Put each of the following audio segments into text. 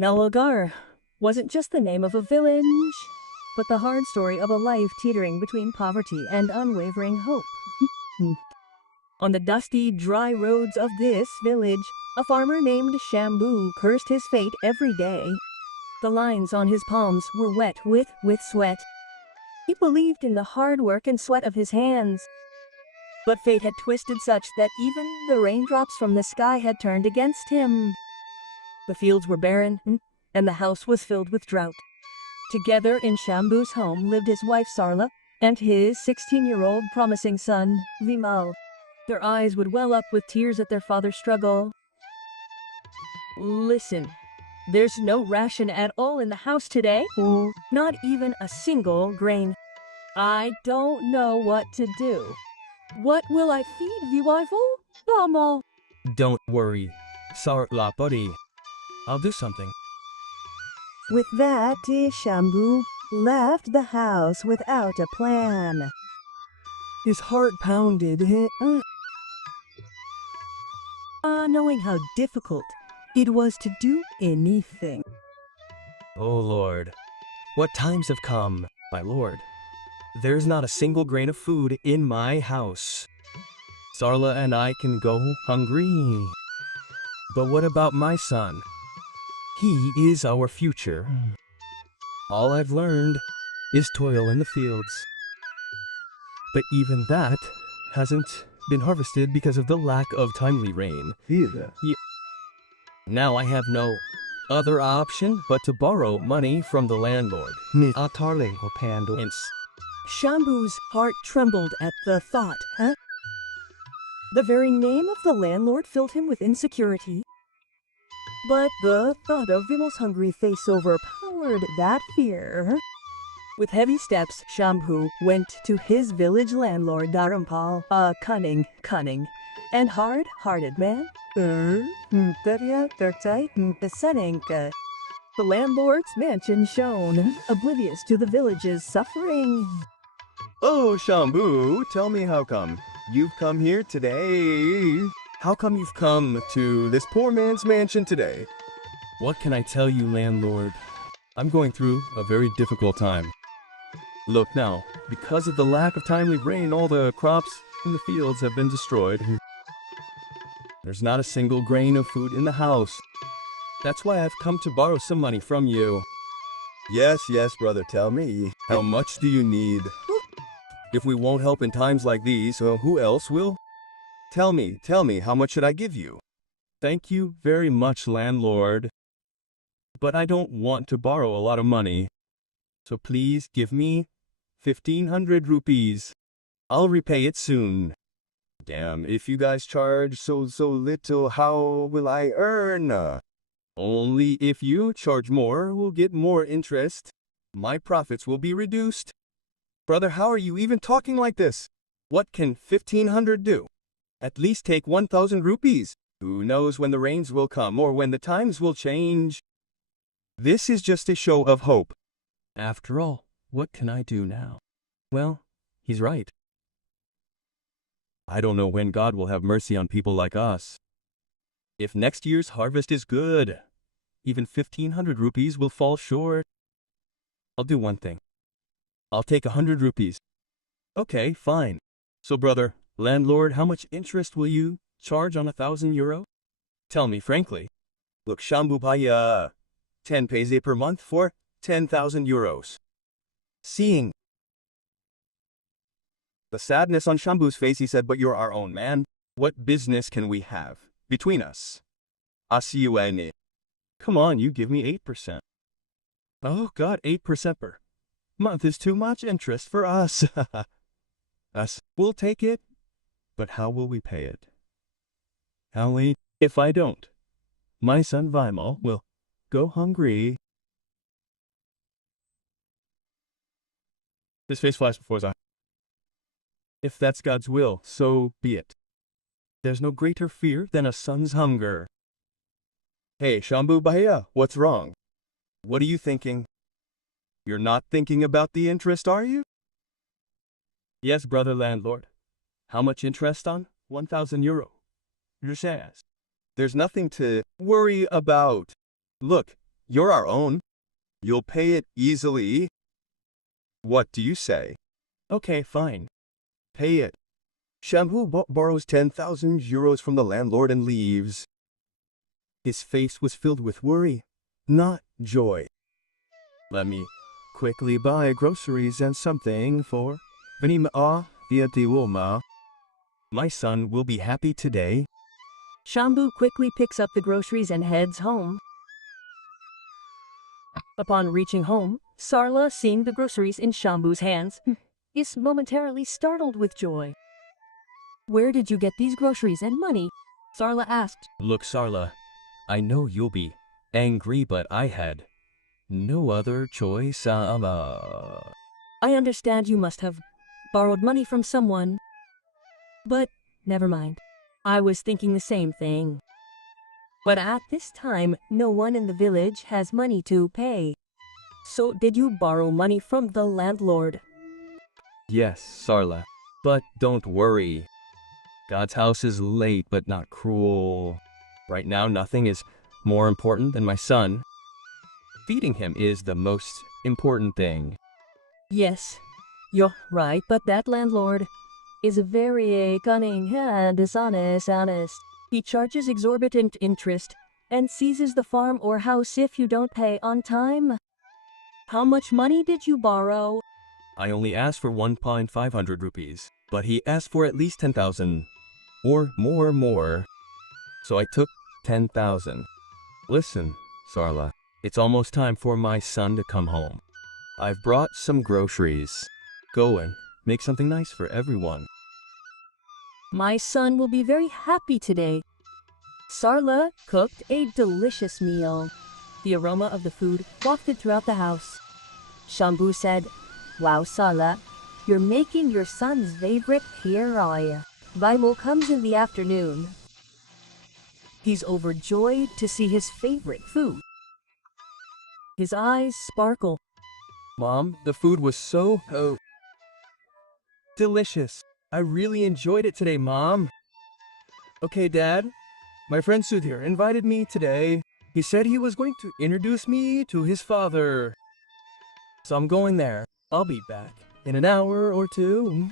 Nalagar wasn't just the name of a village, but the hard story of a life teetering between poverty and unwavering hope. On the dusty, dry roads of this village, a farmer named Shambhu cursed his fate every day. The lines on his palms were wet with sweat. He believed in the hard work and sweat of his hands. But fate had twisted such that even the raindrops from the sky had turned against him. The fields were barren, and the house was filled with drought. Together in Shambhu's home lived his wife Sarla and his 16-year-old promising son, Vimal. Their eyes would well up with tears at their father's struggle. Listen, there's no ration at all in the house today. Not even a single grain. I don't know what to do. What will I feed Vimal? Vimal? Don't worry, Sarla buddy. I'll do something. With that, Shambhu left the house without a plan. His heart pounded, knowing how difficult it was to do anything. Oh Lord, what times have come, my Lord. There's not a single grain of food in my house. Sarla and I can go hungry. But what about my son? He is our future. All I've learned is toil in the fields. But even that hasn't been harvested because of the lack of timely rain. Now I have no other option but to borrow money from the landlord. Shambhu's heart trembled at the thought, The very name of the landlord filled him with insecurity. But the thought of Vimal's hungry face overpowered that fear. With heavy steps, Shambhu went to his village landlord Dharampal, a cunning, and hard-hearted man. The landlord's mansion shone, oblivious to the village's suffering. Oh, Shambhu, tell me how come you've come here today? How come you've come to this poor man's mansion today? What can I tell you, landlord? I'm going through a very difficult time. Look now, because of the lack of timely rain, all the crops in the fields have been destroyed. There's not a single grain of food in the house. That's why I've come to borrow some money from you. Yes, brother, tell me. How much do you need? If we won't help in times like these, who else will? Tell me, how much should I give you? Thank you very much, landlord. But I don't want to borrow a lot of money. So please give me 1,500 rupees. I'll repay it soon. Damn, if you guys charge so little, how will I earn? Only if you charge more, we'll get more interest. My profits will be reduced. Brother, how are you even talking like this? What can 1,500 do? At least take 1,000 rupees. Who knows when the rains will come or when the times will change? This is just a show of hope. After all, what can I do now? Well, he's right. I don't know when God will have mercy on people like us. If next year's harvest is good, even 1,500 rupees will fall short. I'll do one thing. I'll take 100 rupees. Okay, fine. So brother, landlord, how much interest will you charge on 1,000 euro? Tell me frankly. Look, Shambhu Bhaiya, 10 paise per month for 10,000 euros. Seeing the sadness on Shambhu's face, he said, but you're our own man. What business can we have between us? Asiuane. Come on, you give me 8%. Oh God, 8% per month is too much interest for us. We'll take it, but how will we pay it? How late? If I don't, my son Vimal will go hungry. His face flashed before his eyes. If that's God's will, so be it. There's no greater fear than a son's hunger. Hey, Shambhu Bhaiya, what's wrong? What are you thinking? You're not thinking about the interest, are you? Yes, brother landlord. How much interest on 1,000 euro? Just ask. There's nothing to worry about. Look, You're our own. You'll pay it easily. What do you say? Okay, fine. Pay it. Shambu borrows 10,000 euros from the landlord and leaves. His face was filled with worry, not joy. Let me quickly buy groceries and something for Venima Viatiwoma. My son will be happy today. Shambu quickly picks up the groceries and heads home. Upon reaching home, Sarla, seeing the groceries in Shambu's hands, is momentarily startled with joy. Where did you get these groceries and money? Sarla asked. Look, Sarla, I know you'll be angry, but I had no other choice. I understand you must have borrowed money from someone. But never mind. I was thinking the same thing. But at this time, no one in the village has money to pay. So did you borrow money from the landlord? Yes, Sarla, but don't worry. God's house is late but not cruel. Right now, nothing is more important than my son. Feeding him is the most important thing. Yes, you're right, but that landlord is very cunning and dishonest. He charges exorbitant interest and seizes the farm or house if you don't pay on time. How much money did you borrow? I only asked for 1,500 rupees, but he asked for at least 10,000. Or more. So I took 10,000. Listen, Sarla, it's almost time for my son to come home. I've brought some groceries. Go and make something nice for everyone. My son will be very happy today. Sarla cooked a delicious meal. The aroma of the food wafted throughout the house. Shambu said, "Wow, Sarla, you're making your son's favorite hiraya." Vimal comes in the afternoon. He's overjoyed to see his favorite food. His eyes sparkle. Mom, the food was so delicious. I really enjoyed it today, Mom. Okay, Dad. My friend Sudhir invited me today. He said he was going to introduce me to his father. So I'm going there. I'll be back in an hour or two.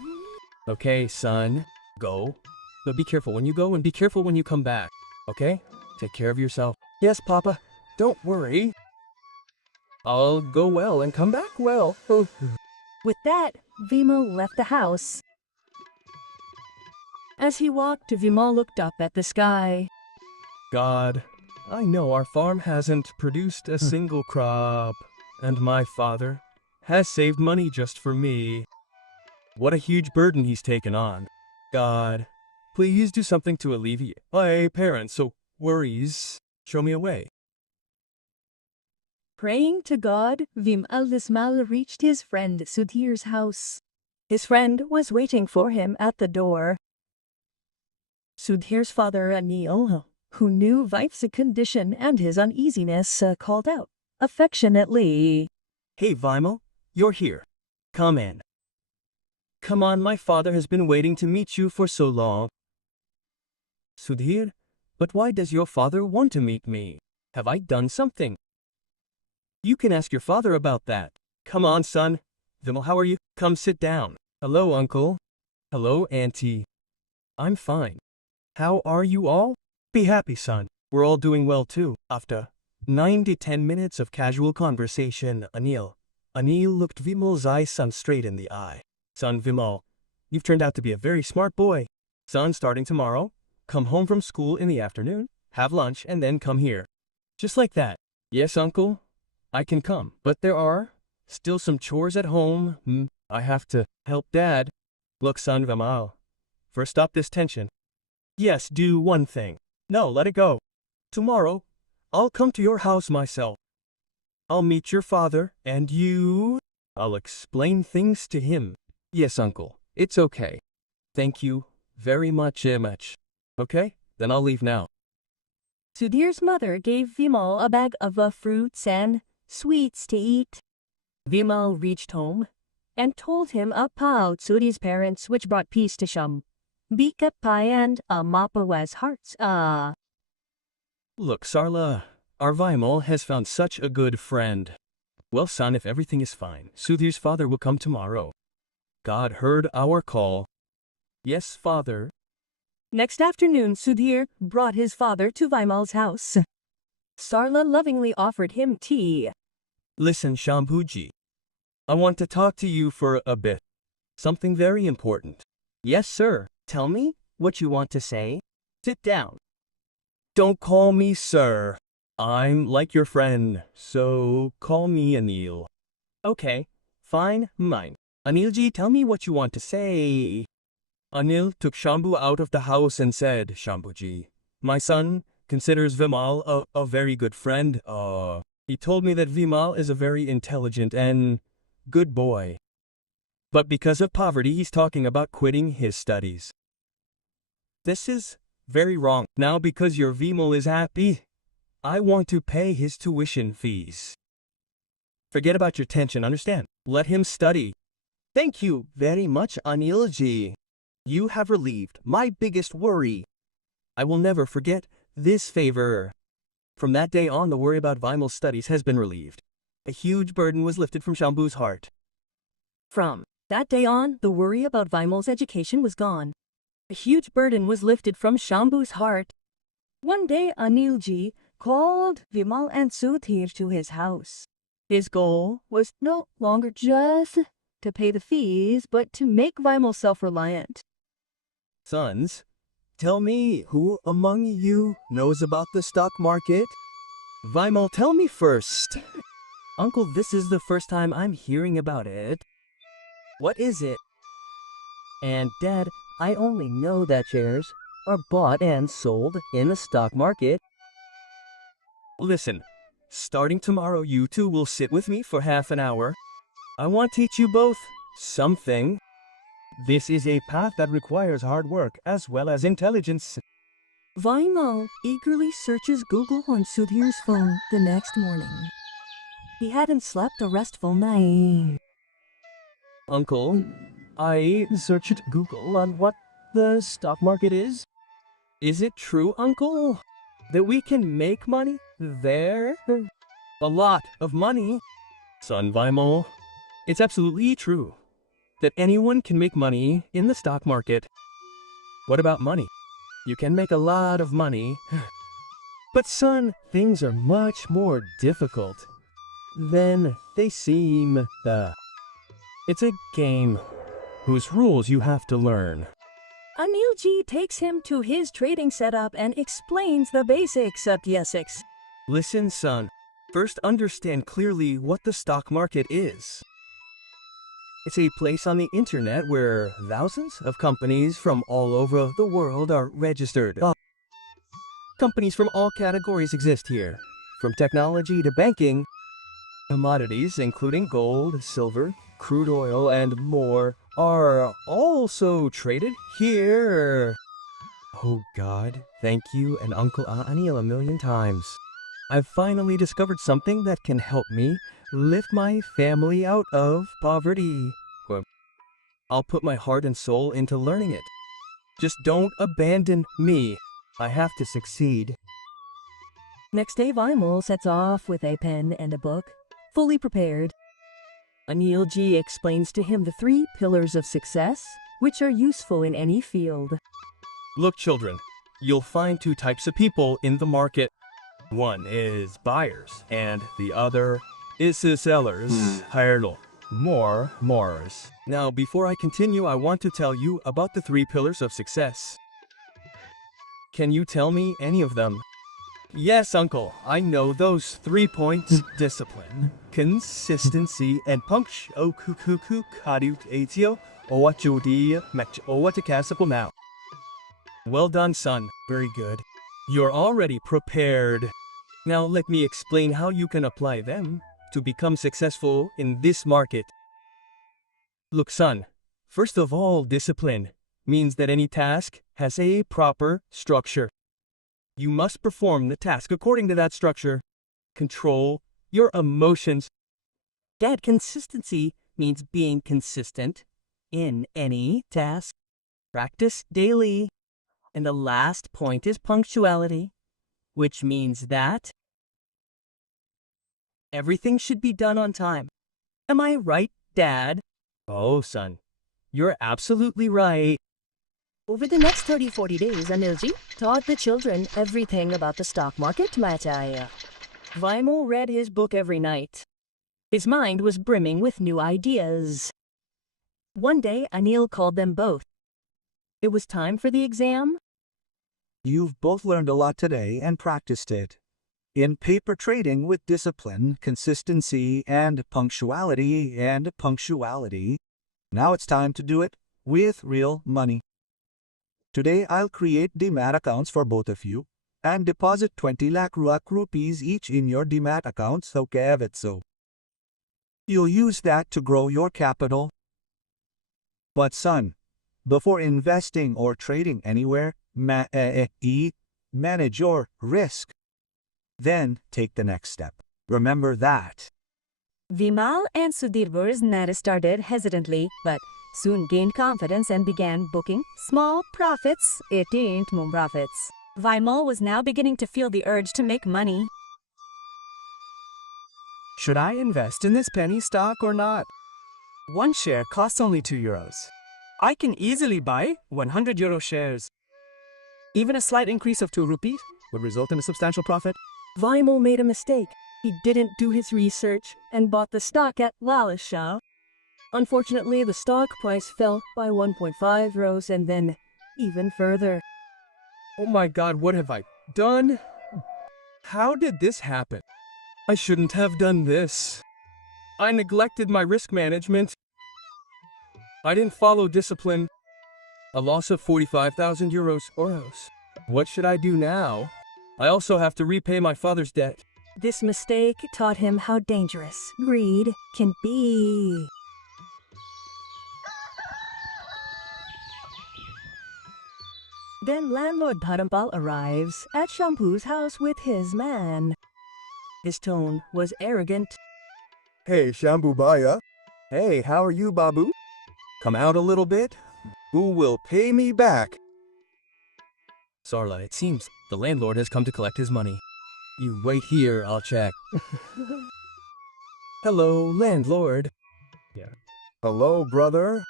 Okay, son. Go. But be careful when you go and be careful when you come back. Okay? Take care of yourself. Yes, Papa. Don't worry. I'll go well and come back well. With that, Vimal left the house. As he walked, Vimal looked up at the sky. God, I know our farm hasn't produced a single crop, and my father has saved money just for me. What a huge burden he's taken on. God, please do something to alleviate my parents' worries. Show me a way. Praying to God, Vimal Vismal reached his friend Sudhir's house. His friend was waiting for him at the door. Sudhir's father, Anil, who knew Vife's condition and his uneasiness, called out affectionately, Hey, Vimal, you're here. Come in. Come on, my father has been waiting to meet you for so long. Sudhir, but why does your father want to meet me? Have I done something? You can ask your father about that. Come on, son. Vimal, how are you? Come sit down. Hello, uncle. Hello, auntie. I'm fine. How are you all? Be happy, son. We're all doing well too. After 9 to 10 minutes of casual conversation, Anil looked Vimal's son straight in the eye. Son Vimal, you've turned out to be a very smart boy. Son, starting tomorrow, come home from school in the afternoon, have lunch, and then come here. Just like that. Yes, uncle, I can come. But there are still some chores at home. I have to help Dad. Look, son Vimal, first stop this tension. Yes, do one thing. No, let it go. Tomorrow, I'll come to your house myself. I'll meet your father, and I'll explain things to him. Yes, uncle, it's okay. Thank you very much. Okay, then I'll leave now. Sudhir's mother gave Vimal a bag of fruits and sweets to eat. Vimal reached home and told him about Sudhir's parents, which brought peace to Sham. Bika Pai and Mapawa's hearts. Look, Sarla, Our Vimal has found such a good friend. Well, son, if everything is fine, Sudhir's father will come tomorrow. God heard our call. Yes, father. Next afternoon, Sudhir brought his father to Vimal's house. Sarla lovingly offered him tea. Listen, Shambhuji. I want to talk to you for a bit. Something very important. Yes, sir. Tell me what you want to say. Sit down. Don't call me sir. I'm like your friend, so call me Anil. Okay, fine, mine. Anilji, tell me what you want to say. Anil took Shambhu out of the house and said, Shambhuji, my son considers Vimal a very good friend. He told me that Vimal is a very intelligent and good boy. But because of poverty, he's talking about quitting his studies. This is very wrong. Now, because your Vimal is happy, I want to pay his tuition fees. Forget about your tension, understand? Let him study. Thank you very much, Anilji. You have relieved my biggest worry. I will never forget this favor. From that day on, the worry about Vimal's studies has been relieved. A huge burden was lifted from Shambhu's heart. From that day on, the worry about Vimal's education was gone. A huge burden was lifted from Shambhu's heart. One day, Anilji called Vimal and Sudhir to his house. His goal was no longer just to pay the fees, but to make Vimal self-reliant. Sons, tell me who among you knows about the stock market? Vimal, tell me first. Uncle, this is the first time I'm hearing about it. What is it? And Dad, I only know that shares are bought and sold in the stock market. Listen, starting tomorrow, you two will sit with me for half an hour. I want to teach you both something. This is a path that requires hard work as well as intelligence. Vimal eagerly searches Google on Sudhir's phone the next morning. He hadn't slept a restful night. Uncle, I Searched Google on what the stock market is. Is it true, Uncle, that we can make money there? A lot of money. Son Vimal, it's absolutely true that anyone can make money in the stock market. What about money? You can make a lot of money. But son, things are much more difficult than they seem. It's a game whose rules you have to learn. Anilji takes him to his trading setup and explains the basics of TSX. Listen, son. First, understand clearly what the stock market is. It's a place on the internet where thousands of companies from all over the world are registered. Companies from all categories exist here, from technology to banking. Commodities, including gold, silver, crude oil, and more, are also traded here. Oh God, thank you and Uncle Anil a million times. I've finally discovered something that can help me lift my family out of poverty. I'll put my heart and soul into learning it. Just don't abandon me. I have to succeed. Next day, Vimal sets off with a pen and a book, fully prepared. Anilji explains to him the 3 pillars of success, which are useful in any field. Look, children, you'll find 2 types of people in the market. One is buyers, and the other is sellers. Hirelo. Mores. Now, before I continue, I want to tell you about the 3 pillars of success. Can you tell me any of them? Yes, Uncle, I know those 3 points. Discipline, consistency, and punctuality. Now. Well done, son. Very good. You're already prepared. Now let me explain how you can apply them to become successful in this market. Look, son, first of all, discipline means that any task has a proper structure. You must perform the task according to that structure. Control your emotions. Dad, consistency means being consistent in any task. Practice daily. And the last point is punctuality, which means that Everything should be done on time. Am I right, Dad? Oh, son, you're absolutely right. Over the next 30-40 days, Anilji taught the children everything about the stock market, Mataya. Vaimal read his book every night. His mind was brimming with new ideas. One day, Anil called them both. It was time for the exam. You've both learned a lot today and practiced it. In paper trading with discipline, consistency, and punctuality. Now it's time to do it with real money. Today I'll create Demat accounts for both of you and deposit 20 lakh rupees each in your Demat accounts, okay, so. You'll use that to grow your capital. But son, before investing or trading anywhere, manage your risk. Then take the next step. Remember that. Vimal and Sudhir started hesitantly, but soon gained confidence and began booking small profits, 18 profits. Vimal was now beginning to feel the urge to make money. Should I invest in this penny stock or not? One share costs only €2. I can easily buy 100 euro shares. Even a slight increase of 2 rupees would result in a substantial profit. Vimal made a mistake. He didn't do his research and bought the stock at Lalisha. Unfortunately, the stock price fell by 1.5 rows and then even further. Oh my God, what have I done? How did this happen? I shouldn't have done this. I neglected my risk management. I didn't follow discipline. A loss of 45,000 euros. What should I do now? I also have to repay my father's debt. This mistake taught him how dangerous greed can be. Then landlord Dharampal arrives at Shambhu's house with his man. His tone was arrogant. Hey, Shambhu Bhaiya. Hey, how are you, Babu? Come out a little bit. Who will pay me back? Sarla, it seems the landlord has come to collect his money. You wait here, I'll check. Hello, landlord. Hello, brother.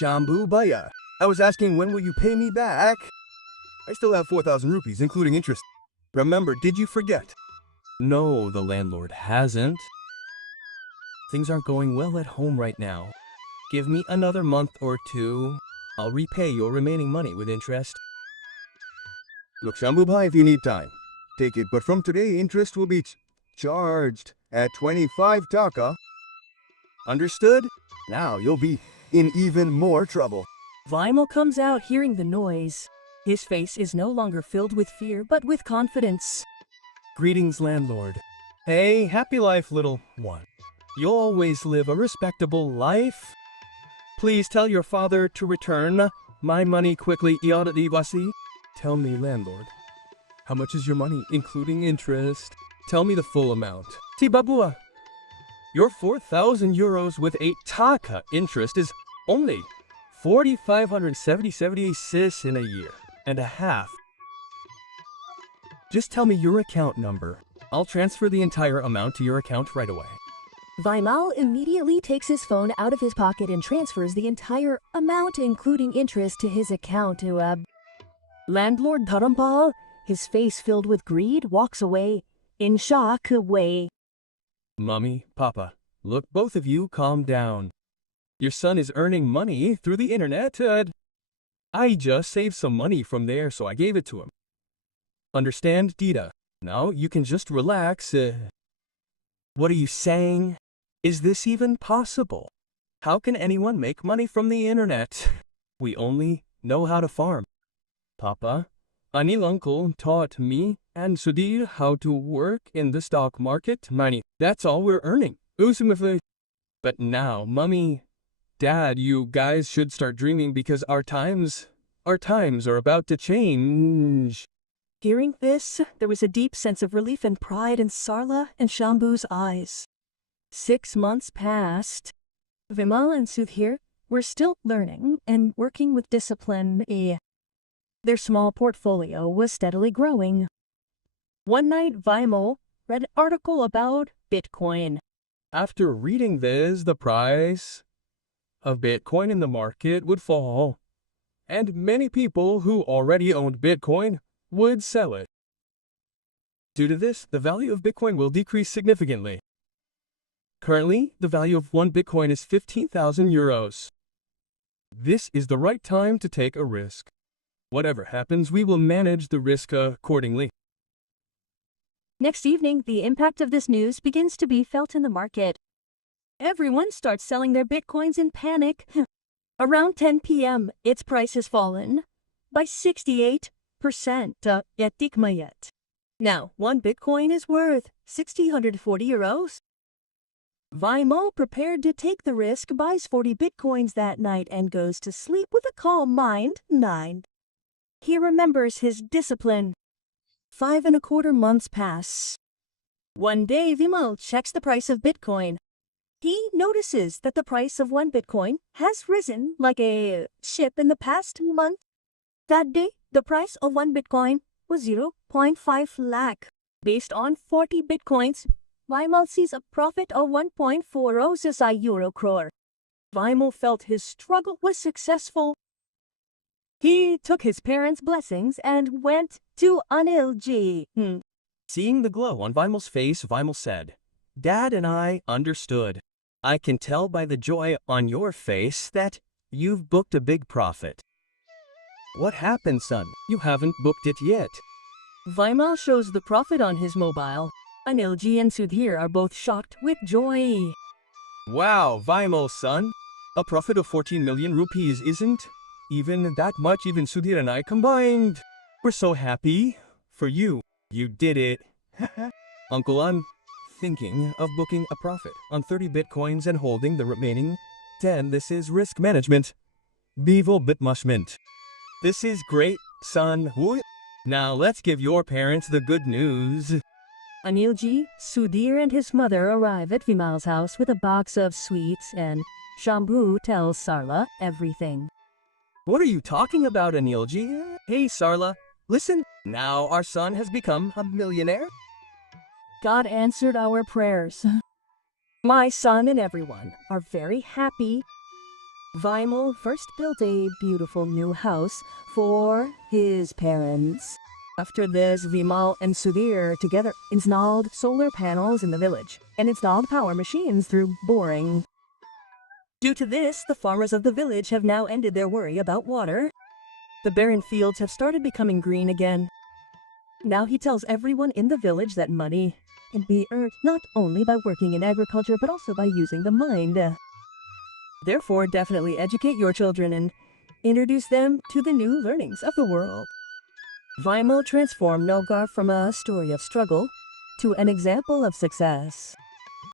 Shambhu Bhaiya. I was asking, when will you pay me back? I still have 4,000 rupees, including interest. Remember, did you forget? No, the landlord hasn't. Things aren't going well at home right now. Give me another month or two. I'll repay your remaining money with interest. Look, Shambhu Bhai, if you need time, take it. But from today, interest will be charged at 25 taka. Understood? Now you'll be in even more trouble. Vimal comes out hearing the noise. His face is no longer filled with fear, but with confidence. Greetings, landlord. Hey, happy life, little one. You'll always live a respectable life. Please tell your father to return my money quickly, Iadadivasi. Tell me, landlord, how much is your money, including interest? Tell me the full amount. See, Babua, your 4,000 euros with 8 taka interest is only 4,570 sis in a year and a half. Just tell me your account number. I'll transfer the entire amount to your account right away. Vimal immediately takes his phone out of his pocket and transfers the entire amount, including interest, to his account. Landlord Dharampal, his face filled with greed, walks away, in shock. Mommy, Papa, look, both of you calm down. Your son is earning money through the internet. I just saved some money from there, so I gave it to him. Understand, Dita? Now you can just relax. What are you saying? Is this even possible? How can anyone make money from the internet? We only know how to farm. Papa, Anil uncle taught me and Sudhir how to work in the stock market. Money, that's all we're earning. But now, Mummy, Dad, you guys should start dreaming because our times are about to change. Hearing this, there was a deep sense of relief and pride in Sarla and Shambhu's eyes. 6 months passed. Vimal and Sudhir were still learning and working with discipline. Their small portfolio was steadily growing. One night, Vimal read an article about Bitcoin. After reading this, the price of Bitcoin in the market would fall, and many people who already owned Bitcoin would sell it. Due to this, the value of Bitcoin will decrease significantly. Currently, the value of one Bitcoin is 15,000 euros. This is the right time to take a risk. Whatever happens, we will manage the risk accordingly. Next evening, the impact of this news begins to be felt in the market. Everyone starts selling their Bitcoins in panic. Around 10 p.m., its price has fallen by 68%. Now, one Bitcoin is worth 640 euros. Vaimo, prepared to take the risk, buys 40 Bitcoins that night and goes to sleep with a calm mind. 9. He remembers his discipline. 5.25 months pass. One day, Vimal checks the price of Bitcoin. He notices that the price of one Bitcoin has risen like a ship in the past month. That day, the price of one Bitcoin was 0.5 lakh. Based on 40 Bitcoins, Vimal sees a profit of 1.40 euro crore. Vimal felt his struggle was successful. He took his parents' blessings and went to Anilji. Seeing the glow on Vimal's face, Vimal said, "Dad and I understood. I can tell by the joy on your face that you've booked a big profit." "What happened, son? You haven't booked it yet." Vimal shows the profit on his mobile. Anilji and Sudhir are both shocked with joy. "Wow, Vimal, son. A profit of 14 million rupees isn't even that much, even Sudhir and I combined. We're so happy for you. You did it." "Uncle, I'm thinking of booking a profit on 30 Bitcoins and holding the remaining 10. This is risk management. Bevo Bitmushment. This is great, son. Now let's give your parents the good news." Anilji, Sudhir and his mother arrive at Vimal's house with a box of sweets, and Shambhu tells Sarla everything. "What are you talking about, Anilji? Hey, Sarla, listen. Now our son has become a millionaire." God answered our prayers. My son and everyone are very happy. Vimal first built a beautiful new house for his parents. After this, Vimal and Sudhir together installed solar panels in the village and installed power machines through boring. Due to this, the farmers of the village have now ended their worry about water. The barren fields have started becoming green again. Now he tells everyone in the village that money can be earned not only by working in agriculture but also by using the mind. Therefore, definitely educate your children and introduce them to the new learnings of the world. Vimal transformed Nogar from a story of struggle to an example of success.